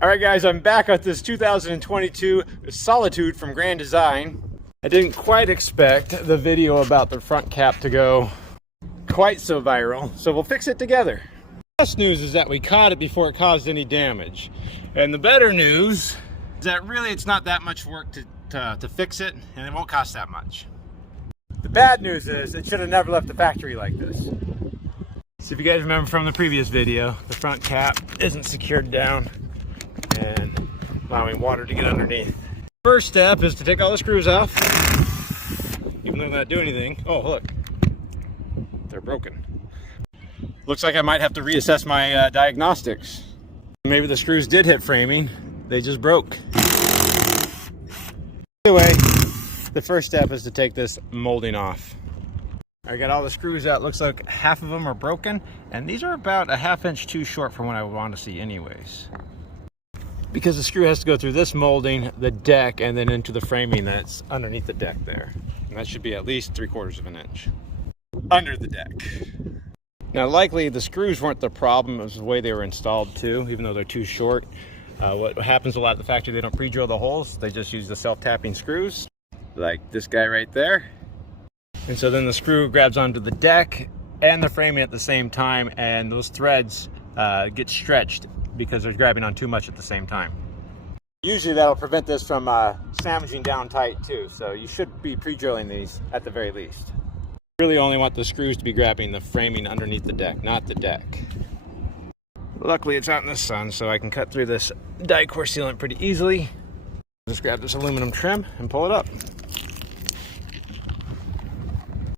All right, guys, I'm back at this 2022 Solitude from Grand Design. I didn't quite expect the video about the front cap to go quite so viral, so we'll fix it together. The best news is that we caught it before it caused any damage. And the better news is that really it's not that much work to fix it, and it won't cost that much. The bad news is it should have never left the factory like this. So if you guys remember from the previous video, the front cap isn't secured down and allowing water to get underneath. First step is to take all the screws off, even though they're not doing anything. Oh, look, they're broken. Looks like I might have to reassess my diagnostics. Maybe the screws did hit framing, they just broke. Anyway, the first step is to take this molding off. I got all the screws out. Looks like half of them are broken, and these are about a ½ inch too short for what I want to see anyways. Because the screw has to go through this molding, the deck, and then into the framing that's underneath the deck there. And that should be at least 3/4 of an inch under the deck. Now likely the screws weren't the problem, it was the way they were installed too, even though they're too short. What happens a lot at the factory, they don't pre-drill the holes, they just use the self-tapping screws, like this guy right there. And so then the screw grabs onto the deck and the framing at the same time, and those threads get stretched because they're grabbing on too much at the same time. Usually that'll prevent this from sandwiching down tight too, so you should be pre-drilling these at the very least. Really only want the screws to be grabbing the framing underneath the deck, not the deck. Luckily it's out in the sun, so I can cut through this die core sealant pretty easily. Just grab this aluminum trim and pull it up.